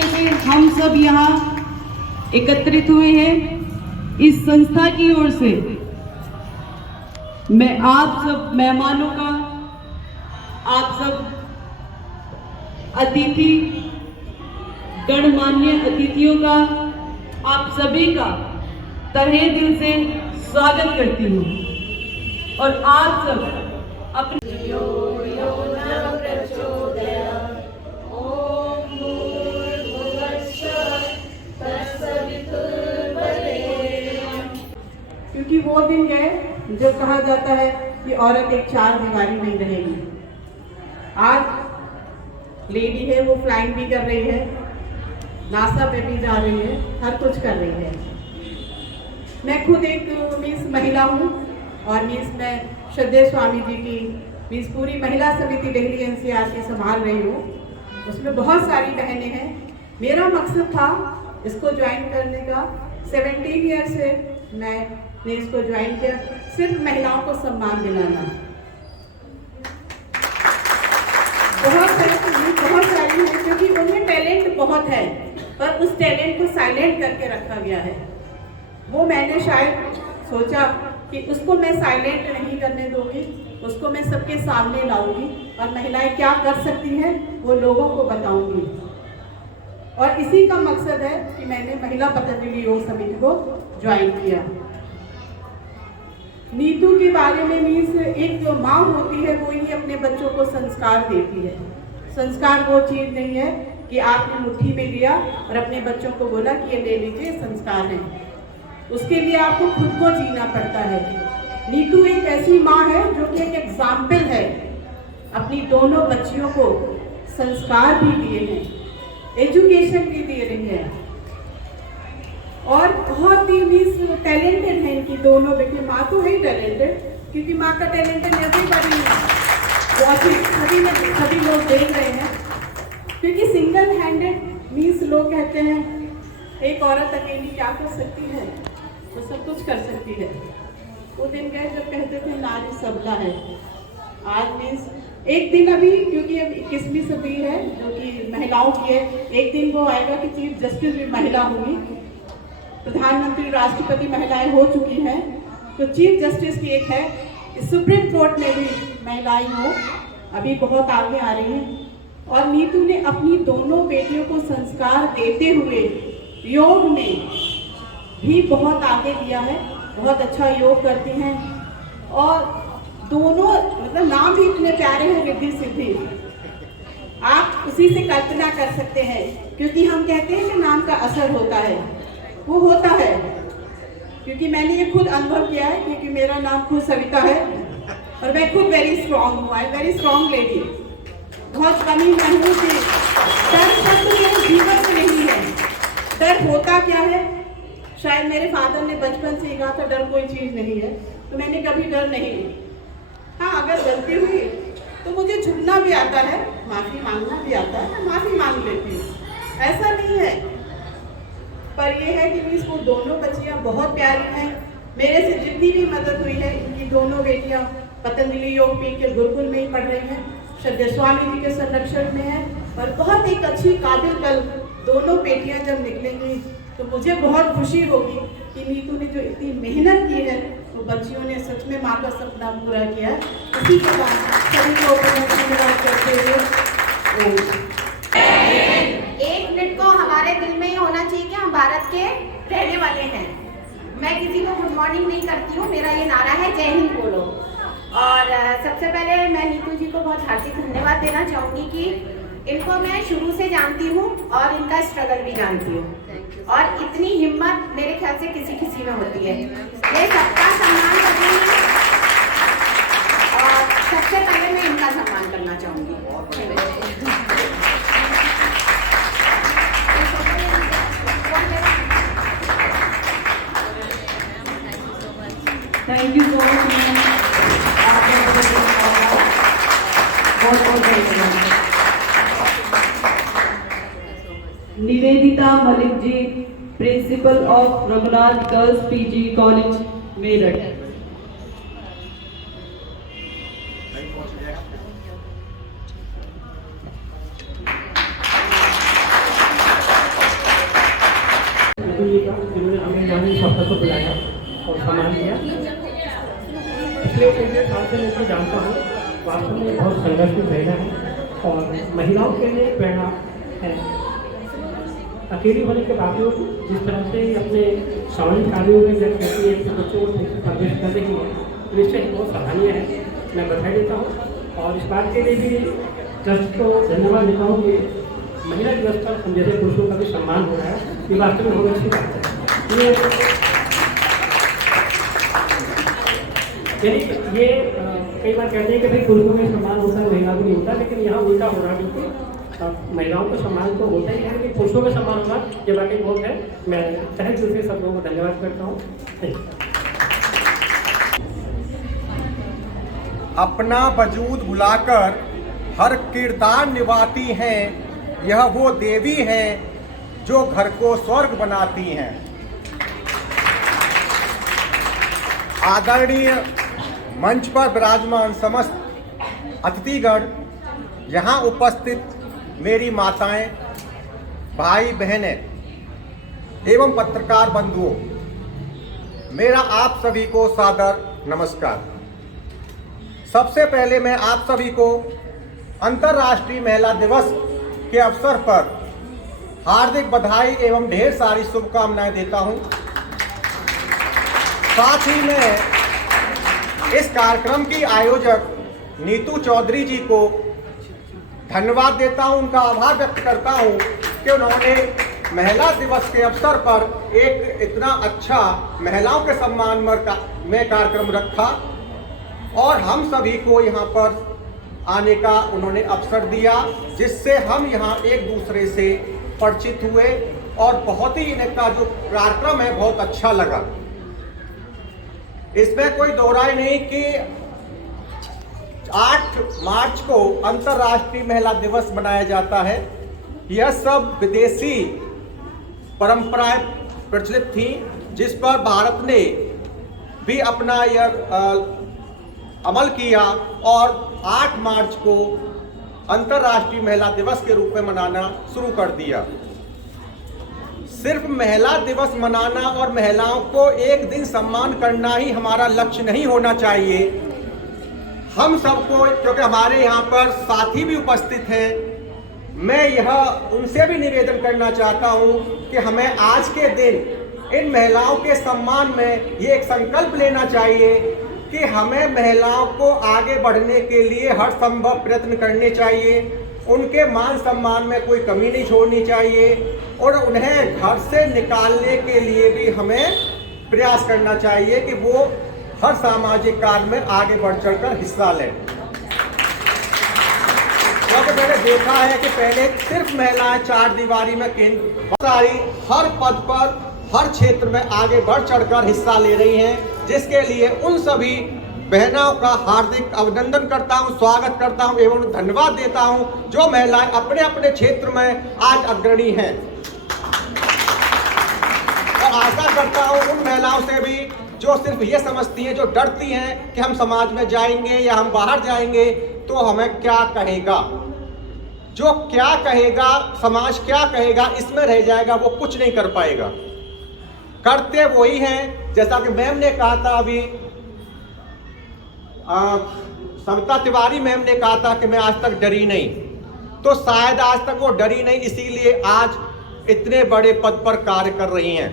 तरीके से हम सब यहाँ एकत्रित हुए हैं, इस संस्था की ओर से मैं आप सब मेहमानों का, आप सब अतिथि, गणमान्य अतिथियों का, आप सभी का तहे दिल से स्वागत करती हूँ। और आप सब अपने क्योंकि वो दिन है जब कहा जाता है कि औरत एक चार दीवारी नहीं रहेगी। आज लेडी है, वो फ्लाइंग भी कर रही है, नासा पे भी जा रही है, हर कुछ कर रही है। मैं खुद एक मिस महिला हूँ और मिस मैं श्रद्धेय स्वामी जी की मिस पूरी महिला समिति दिल्ली एनसीआर की संभाल रही हूँ। उसमें बहुत सारी बहनें हैं। मेरा मकसद था इसको ज्वाइन करने का। 17 ईयर से मैंने इसको ज्वाइन किया, सिर्फ महिलाओं को सम्मान दिलाना। बहुत सारी है क्योंकि उनमें टैलेंट बहुत है, पर उस टैलेंट को साइलेंट करके रखा गया है। वो मैंने शायद सोचा कि उसको मैं साइलेंट नहीं करने दूंगी, उसको मैं सबके सामने लाऊंगी और महिलाएं क्या कर सकती हैं वो लोगों को बताऊंगी। और इसी का मकसद है कि मैंने महिला पतंजलि योग समिति को ज्वाइन किया। नीतू के बारे में मीन्स एक जो माँ होती है वो ही अपने बच्चों को संस्कार देती है। संस्कार वो चीज़ नहीं है कि आपने मुट्ठी में लिया और अपने बच्चों को बोला कि ये ले लीजिए, संस्कार है। उसके लिए आपको खुद को जीना पड़ता है। नीतू एक ऐसी माँ है जो कि एक एग्जाम्पल है, अपनी दोनों बच्चियों को संस्कार भी दिए हैं, एजुकेशन भी दे रही है और बहुत ही मीन्स टैलेंटेड है इनकी दोनों बेटी। माँ तो है टैलेंटेड क्योंकि माँ का टैलेंटेड एवरीबॉडी सभी लोग देख रहे हैं। क्योंकि सिंगल हैंडेड मीन्स लोग कहते हैं एक औरत अकेली क्या कर सकती है, वो सब कुछ कर सकती है। वो दिन गए जब कहते थे नारी सबला है। आज मीन्स एक दिन अभी क्योंकि अब 21वीं सदी है जो कि महिलाओं की है, एक दिन वो आएगा कि चीफ जस्टिस भी महिला होगी, प्रधानमंत्री राष्ट्रपति महिलाएं हो चुकी हैं, तो चीफ जस्टिस की एक है, सुप्रीम कोर्ट में भी महिलाएं हो, अभी बहुत आगे आ रही हैं। और नीतू ने अपनी दोनों बेटियों को संस्कार देते हुए योग में भी बहुत आगे लिया है। बहुत अच्छा योग करती हैं और दोनों मतलब नाम भी इतने प्यारे हैं, रिद्धि सिद्धि। आप उसी से कल्पना कर सकते हैं क्योंकि हम कहते हैं कि नाम का असर होता है, वो होता है। क्योंकि मैंने ये खुद अनुभव किया है क्योंकि मेरा नाम खुद सविता है और मैं खुद वेरी स्ट्रॉन्ग हूँ। I very strong lady. बहुत कमी महसूस थी। डर शब्द मेरे जीवन में नहीं है। डर होता क्या है, शायद मेरे फादर ने बचपन से ही कहा था डर कोई चीज़ नहीं है, तो मैंने कभी डर नहीं ली। हाँ, अगर गलती हुई तो मुझे झुकना भी आता है, माफ़ी मांगना भी आता है, मैं माफ़ी मांग लेती हूँ, ऐसा नहीं है। पर ये है कि वो दोनों बच्चियाँ बहुत प्यारी हैं। मेरे से जितनी भी मदद हुई है, इनकी दोनों बेटियाँ पतंजलि योग पीठ के गुरुकुल में ही पढ़ रही हैं, श्रद्धेय स्वामी जी के संरक्षण में है और बहुत एक अच्छी काबिल कल दोनों बेटियाँ जब निकलेंगी तो मुझे बहुत खुशी होगी कि नीतू ने जो इतनी मेहनत की है तो बच्चियों ने सच में माँ का सपना पूरा किया। इसी के बाद सभी को धन्यवाद करते हुए एक मिनट को हमारे दिल में ये होना चाहिए कि हम भारत के रहने वाले हैं। मैं किसी को गुड मॉर्निंग नहीं करती हूँ, मेरा ये नारा है जय हिंद बोलो। और सबसे पहले मैं नीतू जी को बहुत हार्दिक धन्यवाद देना चाहूँगी कि इनको मैं शुरू से जानती हूँ और इनका स्ट्रगल भी जानती हूँ और इतनी हिम्मत मेरे ख्याल से किसी में होती है। ये सबका सम्मान कर रही हैं और सबसे पहले मैं इनका सम्मान करना चाहूँगी। Thank you so much. बहुत धन्यवाद। Nivedita Malik ji, principal of Raghunath girls PG college Meerut. Neetu ji का, जिन्होंने हमें यहाँ इस अवसर को बुलाया और सम्मान दिया। पिछले 1.5 साल से मैं इसको जानता हूँ, वास्तव में बहुत संघर्ष की महिला है और महिलाओं के लिए प्रेरणा है। अकेली होने के बावजूद जिस तरह से अपने सामाजिक कार्यों में जब कहती है कि बच्चों को प्रवेश कर रही है, निश्चय ही बहुत सराहनीय है। मैं बधाई देता हूँ और इस बात के लिए भी ट्रस्ट को धन्यवाद देता हूँ कि महिला दिवस पर हम जैसे पुरुषों का भी सम्मान हो रहा है, ये वास्तव में बहुत अच्छी बात है। ये कई बार कहते हैं कि भाई पुरुषों में सम्मान होता है, महिलाओं को नहीं होता, लेकिन यहाँ उल्टा हो रहा है। बिल्कुल महिलाओं का सम्मान तो होता ही है, लेकिन पुरुषों का सम्मान होगा ये बाकी बहुत है। मैं तहे दिल से सब लोगों को धन्यवाद करता हूँ। अपना वजूद भुलाकर हर किरदार निभाती हैं, यह वो देवी हैं जो घर को स्वर्ग बनाती हैं। आदरणीय मंच पर विराजमान समस्त अतिथिगण, यहाँ उपस्थित मेरी माताएं, भाई बहनें एवं पत्रकार बंधुओं, मेरा आप सभी को सादर नमस्कार। सबसे पहले मैं आप सभी को अंतर्राष्ट्रीय महिला दिवस के अवसर पर हार्दिक बधाई एवं ढेर सारी शुभकामनाएं देता हूं। साथ ही मैं इस कार्यक्रम की आयोजक नीतू चौधरी जी को धन्यवाद देता हूं, उनका आभार व्यक्त करता हूं कि उन्होंने महिला दिवस के अवसर पर एक इतना अच्छा महिलाओं के सम्मान में कार्यक्रम रखा और हम सभी को यहाँ पर आने का उन्होंने अवसर दिया, जिससे हम यहाँ एक दूसरे से परिचित हुए और बहुत ही इनका जो कार्यक्रम है बहुत अच्छा लगा। इसमें कोई दो राय नहीं कि 8 मार्च को अंतर्राष्ट्रीय महिला दिवस मनाया जाता है। यह सब विदेशी परंपराएं प्रचलित थी, जिस पर भारत ने भी अपना यह अमल किया और 8 मार्च को अंतर्राष्ट्रीय महिला दिवस के रूप में मनाना शुरू कर दिया। सिर्फ महिला दिवस मनाना और महिलाओं को एक दिन सम्मान करना ही हमारा लक्ष्य नहीं होना चाहिए। हम सबको, क्योंकि हमारे यहाँ पर साथी भी उपस्थित हैं, मैं यह उनसे भी निवेदन करना चाहता हूँ कि हमें आज के दिन इन महिलाओं के सम्मान में ये एक संकल्प लेना चाहिए कि हमें महिलाओं को आगे बढ़ने के लिए हर संभव प्रयत्न करने चाहिए। उनके मान सम्मान में कोई कमी नहीं छोड़नी चाहिए और उन्हें घर से निकालने के लिए भी हमें प्रयास करना चाहिए कि वो हर सामाजिक कार्य में आगे बढ़ चढ़कर हिस्सा लें। क्योंकि मैंने देखा है कि पहले सिर्फ महिलाएं 4 दीवारी में सारी हर पद पर हर क्षेत्र में आगे बढ़ चढ़कर हिस्सा ले रही हैं, जिसके लिए उन सभी बहनों का हार्दिक अभिनंदन करता हूं, स्वागत करता हूं एवं धन्यवाद देता हूं जो महिलाएं अपने अपने क्षेत्र में आज अग्रणी हैं। और आशा करता हूं उन महिलाओं से भी जो सिर्फ ये समझती हैं, जो डरती हैं कि हम समाज में जाएंगे या हम बाहर जाएंगे तो हमें क्या कहेगा, जो क्या कहेगा, समाज क्या कहेगा, इसमें रह जाएगा, वो कुछ नहीं कर पाएगा। करते वही हैं, जैसा कि मैम ने कहा था अभी, सविता तिवारी मैम ने कहा था कि मैं आज तक डरी नहीं, तो शायद आज तक वो डरी नहीं, इसीलिए आज इतने बड़े पद पर कार्य कर रही हैं।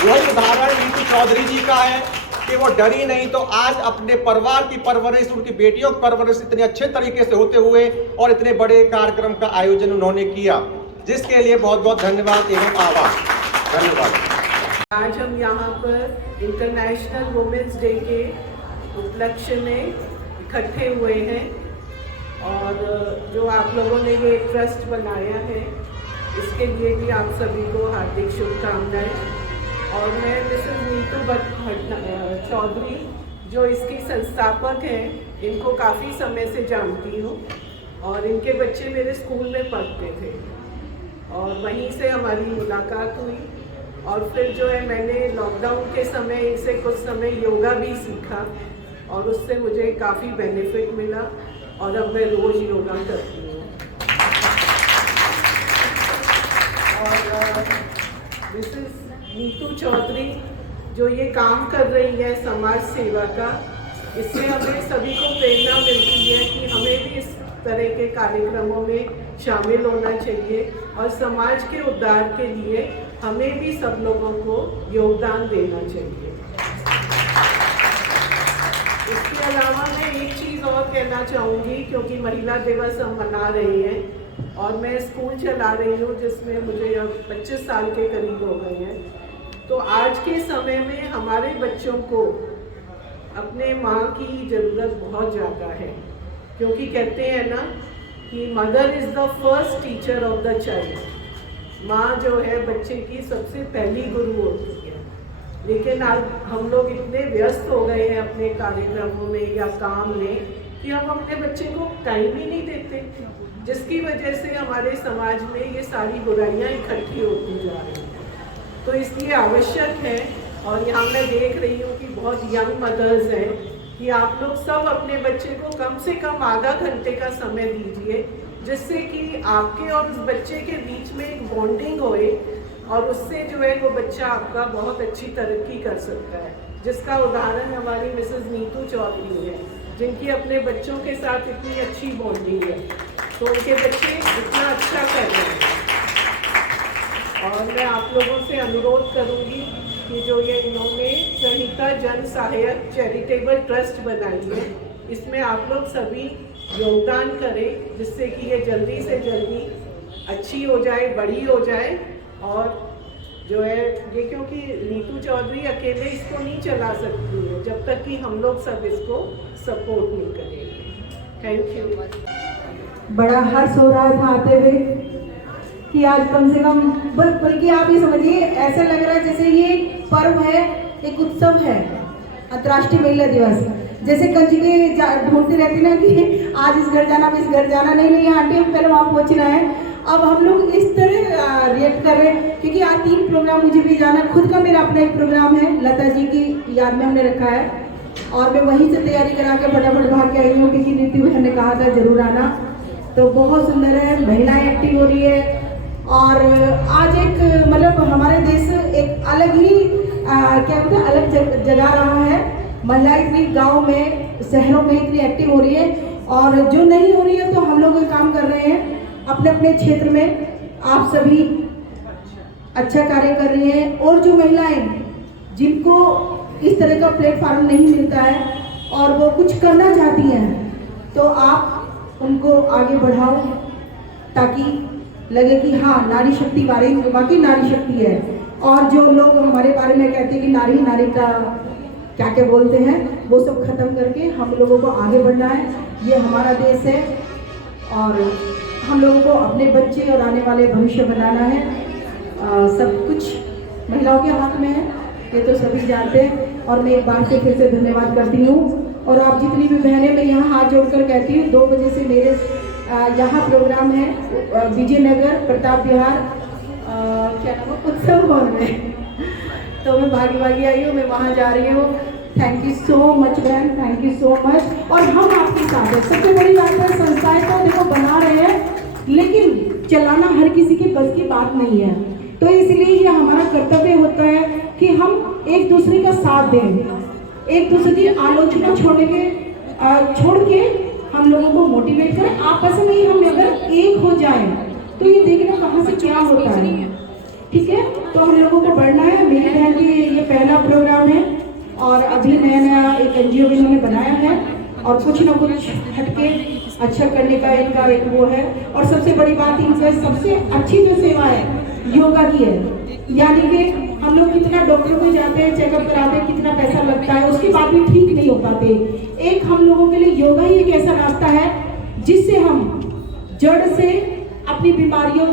वही उदाहरण नीतू चौधरी जी का है कि वो डरी नहीं, तो आज अपने परिवार की परवरिश, उनकी बेटियों की परवरिश इतने अच्छे तरीके से होते हुए और इतने बड़े कार्यक्रम का आयोजन उन्होंने किया, जिसके लिए बहुत बहुत धन्यवाद एवं आभार। धन्यवाद। आज हम यहाँ पर इंटरनेशनल वुमेन्स डे के उपलक्ष्य में इकट्ठे हुए हैं और जो आप लोगों ने ये ट्रस्ट बनाया है, इसके लिए भी आप सभी को हार्दिक शुभकामनाएं। और मैं मिसेस नीतू चौधरी, जो इसकी संस्थापक हैं, इनको काफ़ी समय से जानती हूँ और इनके बच्चे मेरे स्कूल में पढ़ते थे और वहीं से हमारी मुलाकात हुई। और फिर जो है मैंने लॉकडाउन के समय इनसे कुछ समय योगा भी सीखा और उससे मुझे काफ़ी बेनिफिट मिला और अब मैं रोज़ योगा करती हूँ। और मिसेस नीतू चौधरी जो ये काम कर रही है समाज सेवा का, इससे हमें सभी को प्रेरणा मिलती है कि हमें भी इस तरह के कार्यक्रमों में शामिल होना चाहिए और समाज के उद्धार के लिए हमें भी सब लोगों को योगदान देना चाहिए। इसके अलावा मैं एक चीज़ और कहना चाहूँगी, क्योंकि महिला दिवस हम मना रहे हैं और मैं स्कूल चला रही हूँ जिसमें मुझे अब 25 साल के करीब हो गए हैं। तो आज के समय में हमारे बच्चों को अपने माँ की ज़रूरत बहुत ज़्यादा है, क्योंकि कहते हैं ना कि mother is the first teacher of the child. माँ जो है बच्चे की सबसे पहली गुरु होती है। लेकिन आज हम लोग इतने व्यस्त हो गए हैं अपने कार्यक्रमों में या काम में कि हम अपने बच्चे को टाइम ही नहीं देते, जिसकी वजह से हमारे समाज में ये सारी बुराइयाँ इकट्ठी होती जा रही हैं। तो इसलिए आवश्यक है, और यहाँ मैं देख रही हूँ कि बहुत यंग मदर्स हैं, कि आप लोग सब अपने बच्चे को कम से कम आधा घंटे का समय दीजिए, जिससे कि आपके और उस बच्चे के बीच में एक बॉन्डिंग होए और उससे जो है वो बच्चा आपका बहुत अच्छी तरक्की कर सकता है। जिसका उदाहरण हमारी मिसेस नीतू चौधरी है, जिनकी अपने बच्चों के साथ इतनी अच्छी बॉन्डिंग है, तो उनके बच्चे इतना अच्छा कर रहे हैं। और मैं आप लोगों से अनुरोध करूंगी कि जो ये इन्होंने संहिता जन सहायक चैरिटेबल ट्रस्ट बनाई है, इसमें आप लोग सभी योगदान करें, जिससे कि ये जल्दी से जल्दी अच्छी हो जाए, बड़ी हो जाए। और जो है ये, क्योंकि नीतू चौधरी अकेले इसको नहीं चला सकती है जब तक कि हम लोग सब इसको सपोर्ट नहीं करेंगे। Thank you. बड़ा हर्ष हो रहा था आते हुए कि आज कम से कम, बल्कि आप ये समझिए ऐसा लग रहा है जैसे ये पर्व है, एक उत्सव है, अंतर्राष्ट्रीय महिला दिवस। जैसे कंजके ढूंढती रहती ना कि आज इस घर जाना, इस घर जाना, नहीं आंटी हम पहले वहाँ पहुँचना है। अब हम लोग इस तरह रिएक्ट कर रहे हैं, क्योंकि आज 3 प्रोग्राम मुझे भी जाना, खुद का मेरा अपना एक प्रोग्राम है, लता जी की याद में हमने रखा है, और मैं वहीं से तैयारी करा के फटाफट भाग के आई हूँ, क्योंकि नीति बहन ने कहा था जरूर आना। तो बहुत सुंदर है, महिलाएं एक्टिव हो रही है, और आज एक मतलब हमारे देश एक अलग ही क्या बोलते हैं, अलग जगा रहा है। महिलाएं इतनी गाँव में, शहरों में इतनी एक्टिव हो रही है, और जो नहीं हो रही है तो हम लोग काम कर रहे हैं अपने अपने क्षेत्र में। आप सभी अच्छा कार्य कर रही हैं, और जो महिलाएं जिनको इस तरह का प्लेटफॉर्म नहीं मिलता है और वो कुछ करना चाहती हैं, तो आप उनको आगे बढ़ाओ, ताकि लगे कि हाँ नारी शक्ति वाकई नारी शक्ति है। और जो लोग हमारे बारे में कहते हैं कि नारी नारी का क्या क्या बोलते हैं, वो सब खत्म करके हम लोगों को आगे बढ़ना है। ये हमारा देश है और हम लोगों को अपने बच्चे और आने वाले भविष्य बनाना है। सब कुछ महिलाओं के हाथ में है, ये तो सभी जानते हैं। और मैं एक बार से फिर से धन्यवाद करती हूँ। और आप जितनी भी बहनें, मैं यहाँ हाथ जोड़कर कहती हूँ, 2 बजे से मेरे यहाँ प्रोग्राम है विजयनगर प्रताप विहार क्या नाम है, उत्सव भवन में। तो मैं भागी आई हूँ, मैं वहाँ जा रही हूँ। Thank you so much ma'am, thank you so much. और हम आपके साथ हैं। सबसे बड़ी बात है, संस्थाएं तो देखो बना रहे हैं, लेकिन चलाना हर किसी के बस की बात नहीं है। तो इसलिए ये हमारा कर्तव्य होता है कि हम एक दूसरे का साथ दें, एक दूसरे की आलोचना छोड़ के हम लोगों को मोटिवेट करें। आपस में ही हम अगर एक हो जाएं तो ये देखना कहाँ से क्या होता है। ठीक है, तो हम लोगों को बढ़ना है। मेरी बहन की ये पहला प्रोग्राम है और अभी नया एक NGO भी इन्होंने बनाया है, और कुछ ना कुछ हटके अच्छा करने का इनका एक वो है। और सबसे बड़ी बात, इनका सबसे अच्छी जो सेवा है योगा की है। यानी कि हम लोग कितना डॉक्टर में जाते हैं, चेकअप कराते हैं, कितना पैसा लगता है, उसके बाद भी ठीक नहीं हो पाते। एक हम लोगों के लिए योगा ही एक ऐसा रास्ता है जिससे हम जड़ से अपनी बीमारियों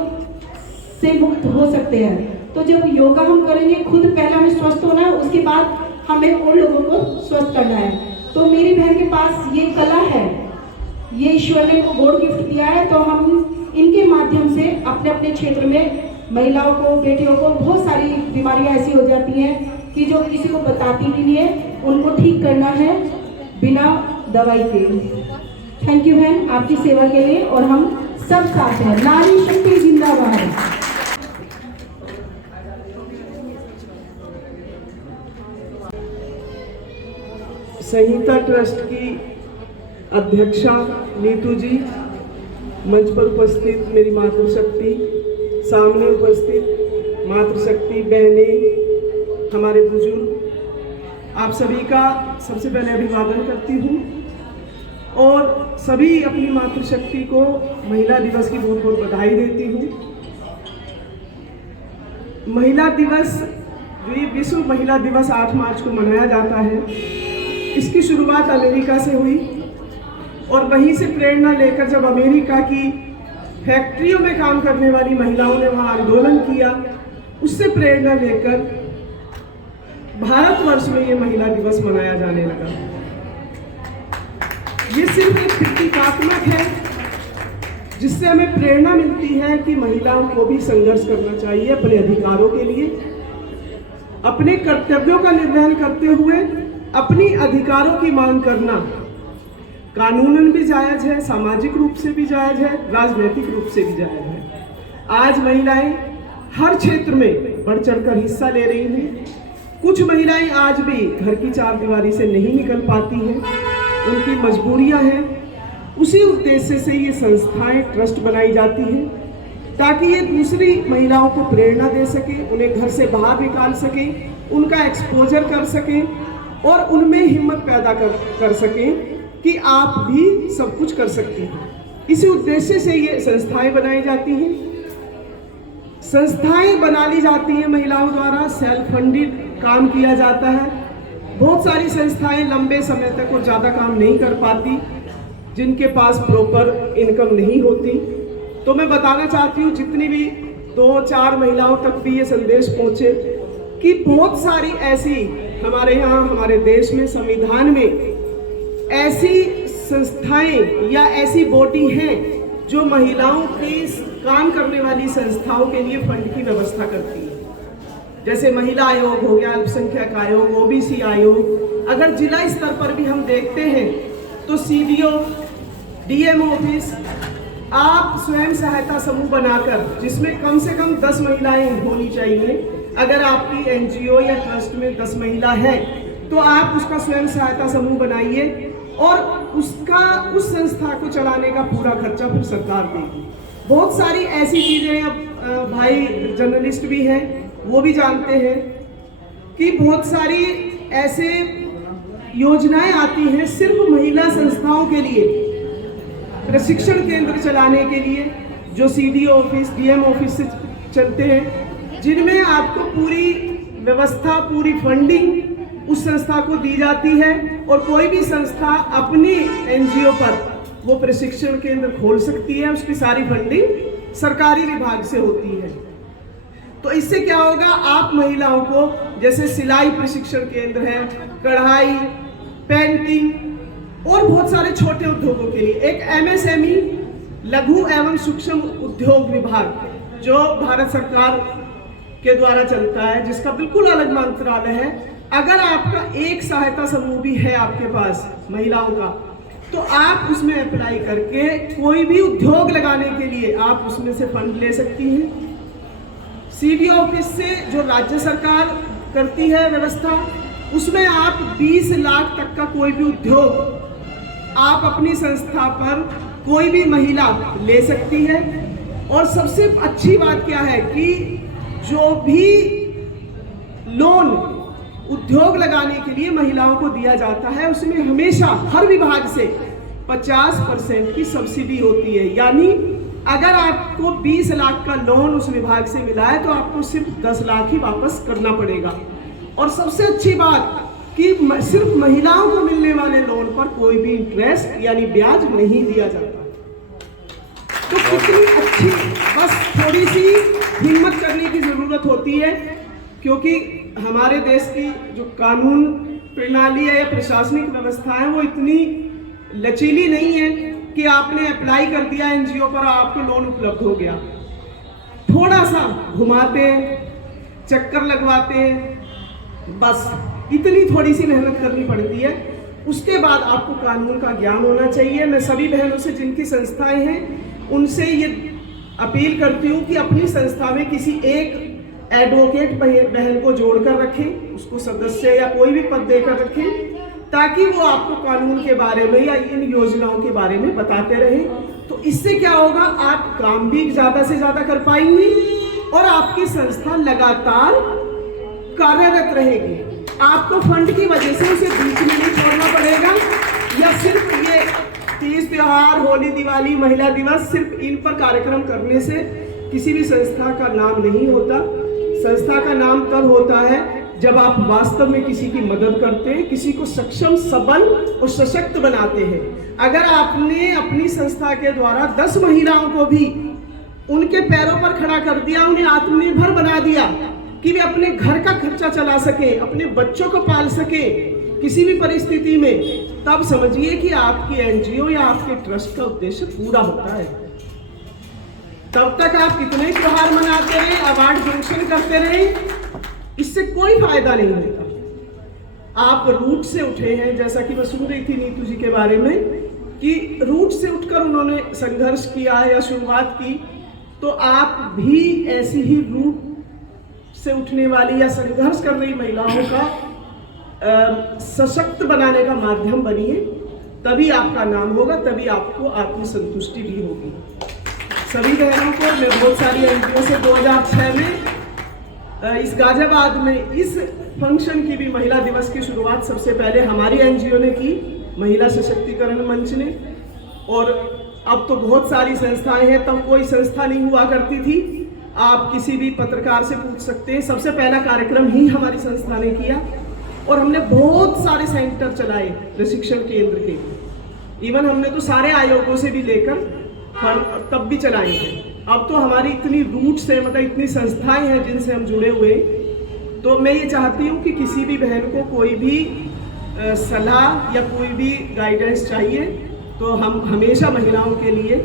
से मुक्त हो सकते हैं। तो जब योगा हम करेंगे, खुद पहले हमें स्वस्थ होना है, उसके बाद हमें और लोगों को स्वस्थ करना है। तो मेरी बहन के पास ये कला है, ये ईश्वर ने को गॉड गिफ्ट दिया है। तो हम इनके माध्यम से अपने अपने क्षेत्र में महिलाओं को, बेटियों को, बहुत सारी बीमारियां ऐसी हो जाती हैं कि जो किसी को बताती भी नहीं है, उनको ठीक करना है बिना दवाई के। थैंक यू बहन आपकी सेवा के लिए, और हम सब साथ हैं। नारी शक्ति जिंदाबाद। संहिता ट्रस्ट की अध्यक्षा नीतू जी, मंच पर उपस्थित मेरी मातृशक्ति, सामने उपस्थित मातृशक्ति बहनें, हमारे बुजुर्ग, आप सभी का सबसे पहले अभिवादन करती हूँ और सभी अपनी मातृशक्ति को महिला दिवस की बहुत बहुत बधाई देती हूँ। महिला दिवस, विश्व महिला दिवस 8 मार्च को मनाया जाता है। इसकी शुरुआत अमेरिका से हुई और वहीं से प्रेरणा लेकर जब अमेरिका की फैक्ट्रियों में काम करने वाली महिलाओं ने वहाँ आंदोलन किया, उससे प्रेरणा लेकर भारतवर्ष में ये महिला दिवस मनाया जाने लगा। ये सिर्फ एक प्रतीकात्मक है जिससे हमें प्रेरणा मिलती है कि महिलाओं को भी संघर्ष करना चाहिए अपने अधिकारों के लिए, अपने कर्तव्यों का निर्वहन करते हुए अपनी अधिकारों की मांग करना कानूनन भी जायज है, सामाजिक रूप से भी जायज है, राजनीतिक रूप से भी जायज है। आज महिलाएं हर क्षेत्र में बढ़ चढ़कर हिस्सा ले रही हैं। कुछ महिलाएं आज भी घर की चारदीवारी से नहीं निकल पाती हैं, उनकी मजबूरियां हैं। उसी उद्देश्य से ये संस्थाएं, ट्रस्ट बनाई जाती हैं ताकि ये दूसरी महिलाओं को प्रेरणा दे सके, उन्हें घर से बाहर निकाल सके, उनका एक्सपोजर कर सके और उनमें हिम्मत पैदा कर सके कि आप भी सब कुछ कर सकती हैं। इसी उद्देश्य से ये संस्थाएं बनाई जाती हैं। संस्थाएं बना ली जाती हैं महिलाओं द्वारा, सेल्फ फंडेड काम किया जाता है। बहुत सारी संस्थाएं लंबे समय तक और ज़्यादा काम नहीं कर पाती, जिनके पास प्रॉपर इनकम नहीं होती। तो मैं बताना चाहती हूँ जितनी भी 2-4 महिलाओं तक भी ये संदेश पहुँचे कि बहुत सारी ऐसी हमारे यहाँ, हमारे देश में, संविधान में ऐसी संस्थाएं या ऐसी बॉडी हैं जो महिलाओं की काम करने वाली संस्थाओं के लिए फंड की व्यवस्था करती है। जैसे महिला आयोग हो गया, अल्पसंख्यक आयोग, ओबीसी आयोग। अगर जिला स्तर पर भी हम देखते हैं तो सीडीओ, डीएम ऑफिस, आप स्वयं सहायता समूह बनाकर, जिसमें कम से कम 10 महिलाएं होनी चाहिए। अगर आपकी एनजीओ या ट्रस्ट में 10 महिला है तो आप उसका स्वयं सहायता समूह बनाइए और उस संस्था को चलाने का पूरा खर्चा फिर सरकार देगी। बहुत सारी ऐसी चीजें, अब भाई जर्नलिस्ट भी हैं, वो भी जानते हैं कि बहुत सारी ऐसे योजनाएं आती हैं सिर्फ महिला संस्थाओं के लिए, प्रशिक्षण केंद्र चलाने के लिए, जो सीडीओ ऑफिस, डीएम ऑफिस से चलते हैं, जिनमें आपको पूरी व्यवस्था, पूरी फंडिंग उस संस्था को दी जाती है और कोई भी संस्था अपनी एनजीओ पर वो प्रशिक्षण केंद्र खोल सकती है। उसकी सारी फंडिंग सरकारी विभाग से होती है। तो इससे क्या होगा, आप महिलाओं को जैसे सिलाई प्रशिक्षण केंद्र है, कढ़ाई, पेंटिंग और बहुत सारे छोटे उद्योगों के लिए एक एमएसएमई, लघु एवं सूक्ष्म उद्योग विभाग जो भारत सरकार के द्वारा चलता है, जिसका बिल्कुल अलग मंत्रालय है। अगर आपका एक सहायता समूह भी है आपके पास महिलाओं का, तो आप उसमें अप्लाई करके कोई भी उद्योग लगाने के लिए आप उसमें से फंड ले सकती हैं। सीडीओ ऑफिस से जो राज्य सरकार करती है व्यवस्था, उसमें आप 20 लाख तक का कोई भी उद्योग आप अपनी संस्था पर कोई भी महिला ले सकती है। और सबसे अच्छी बात क्या है कि जो भी लोन उद्योग लगाने के लिए महिलाओं को दिया जाता है, उसमें हमेशा हर विभाग से 50% की सब्सिडी होती है। यानी अगर आपको 20 लाख का लोन उस विभाग से मिला है तो आपको सिर्फ 10 लाख ही वापस करना पड़ेगा। और सबसे अच्छी बात कि सिर्फ महिलाओं को मिलने वाले लोन पर कोई भी इंटरेस्ट यानी ब्याज नहीं दिया जाता। तो कितनी अच्छी, बस थोड़ी सी हिम्मत करने की जरूरत होती है, क्योंकि हमारे देश की जो कानून प्रणाली है या प्रशासनिक व्यवस्था है वो इतनी लचीली नहीं है कि आपने अप्लाई कर दिया एनजीओ पर, आपको लोन उपलब्ध हो गया। थोड़ा सा घुमाते, चक्कर लगवाते, बस इतनी थोड़ी सी मेहनत करनी पड़ती है। उसके बाद आपको कानून का ज्ञान होना चाहिए। मैं सभी बहनों से जिनकी संस्थाएं हैं उनसे ये अपील करती हूँ कि अपनी संस्था में किसी एक एडवोकेट बहन को जोड़कर रखें, उसको सदस्य या कोई भी पद देकर रखें ताकि वो आपको कानून के बारे में या इन योजनाओं के बारे में बताते रहे। तो इससे क्या होगा, आप काम भी ज्यादा से ज्यादा कर पाएंगे और आपकी संस्था लगातार कार्यरत रहेगी। आपको फंड की वजह से उसे बीच में नहीं छोड़ना पड़ेगा, या सिर्फ ये तीज त्योहार, होली, दिवाली, महिला दिवस, सिर्फ इन पर कार्यक्रम करने से किसी भी संस्था का नाम नहीं होता। संस्था का नाम तब होता है जब आप वास्तव में किसी की मदद करते हैं, किसी को सक्षम, सबल और सशक्त बनाते हैं। अगर आपने अपनी संस्था के द्वारा 10 महिलाओं को भी उनके पैरों पर खड़ा कर दिया, उन्हें आत्मनिर्भर बना दिया कि वे अपने घर का खर्चा चला सके, अपने बच्चों को पाल सके किसी भी परिस्थिति में, तब समझिए कि आपकी एनजीओ या आपके ट्रस्ट का उद्देश्य पूरा होता है। तब तक आप कितने त्योहार मनाते रहे, अवार्ड फंक्शन करते रहे, इससे कोई फायदा नहीं होता। आप रूट से उठे हैं, जैसा कि मैं सुन रही थी नीतू जी के बारे में कि रूट से उठकर उन्होंने संघर्ष किया या शुरुआत की, तो आप भी ऐसी ही रूट से उठने वाली या संघर्ष कर रही महिलाओं का सशक्त बनाने का माध्यम बनिए, तभी आपका नाम होगा, तभी आपको आत्मसंतुष्टि भी होगी। सभी बहनों को मैं बहुत सारी एनजीओ से 2006 में इस गाजियाबाद में इस फंक्शन की भी, महिला दिवस की शुरुआत सबसे पहले हमारी एनजीओ ने की, महिला सशक्तिकरण मंच ने। और अब तो बहुत सारी संस्थाएं हैं, तब कोई संस्था नहीं हुआ करती थी। आप किसी भी पत्रकार से पूछ सकते हैं, सबसे पहला कार्यक्रम ही हमारी संस्था ने किया और हमने बहुत सारे सेंटर चलाए प्रशिक्षण केंद्र के। इवन हमने तो सारे आयोगों से भी लेकर तब भी चलाए हैं। अब तो हमारी इतनी रूट से, मतलब इतनी संस्थाएं हैं जिनसे हम जुड़े हुए, तो मैं ये चाहती हूँ कि किसी भी बहन को कोई भी सलाह या कोई भी गाइडेंस चाहिए तो हम हमेशा महिलाओं के लिए,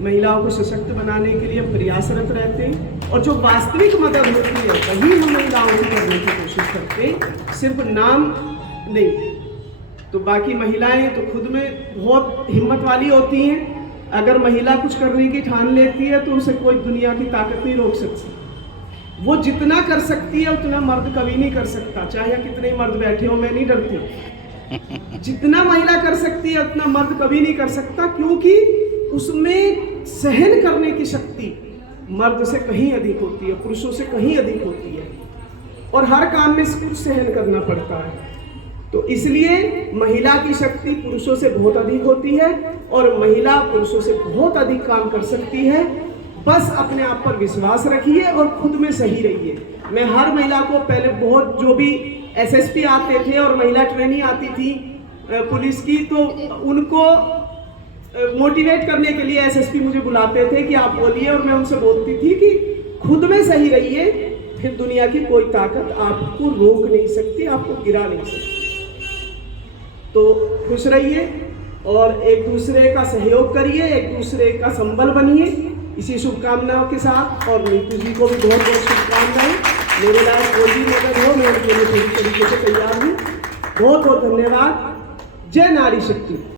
महिलाओं को सशक्त बनाने के लिए प्रयासरत रहते हैं। और जो वास्तविक मदद होती है वही हम महिलाओं को करने की कोशिश करते हैं, सिर्फ नाम नहीं। तो बाकी महिलाएं तो खुद में बहुत हिम्मत वाली होती हैं। अगर महिला कुछ करने की ठान लेती है तो उसे कोई दुनिया की ताकत नहीं रोक सकती। वो जितना कर सकती है उतना मर्द कभी नहीं कर सकता, चाहे कितने मर्द बैठे हो, मैं नहीं डरती। जितना महिला कर सकती है उतना मर्द कभी नहीं कर सकता, क्योंकि उसमें सहन करने की शक्ति मर्द से कहीं अधिक होती है, पुरुषों से कहीं अधिक होती है, और हर काम में कुछ सहन करना पड़ता है। तो इसलिए महिला की शक्ति पुरुषों से बहुत अधिक होती है और महिला पुरुषों से बहुत अधिक काम कर सकती है। बस अपने आप पर विश्वास रखिए और खुद में सही रहिए। मैं हर महिला को पहले बहुत, जो भी एसएसपी आते थे और महिला ट्रेनी आती थी पुलिस की, तो उनको मोटिवेट करने के लिए एसएसपी मुझे बुलाते थे कि आप बोलिए, और मैं उनसे बोलती थी कि खुद में सही रहिए, फिर दुनिया की कोई ताकत आपको रोक नहीं सकती, आपको गिरा नहीं सकती। तो खुश रहिए और एक दूसरे का सहयोग करिए, एक दूसरे का संबल बनिए। इसी शुभकामनाओं के साथ, और नीतू जी को भी बहुत बहुत शुभकामनाएं। मेरे लायक कोई भी मदद हो, मैं उनके लिए पूरी तरीके से तैयार हूँ। बहुत बहुत धन्यवाद। जय नारी शक्ति।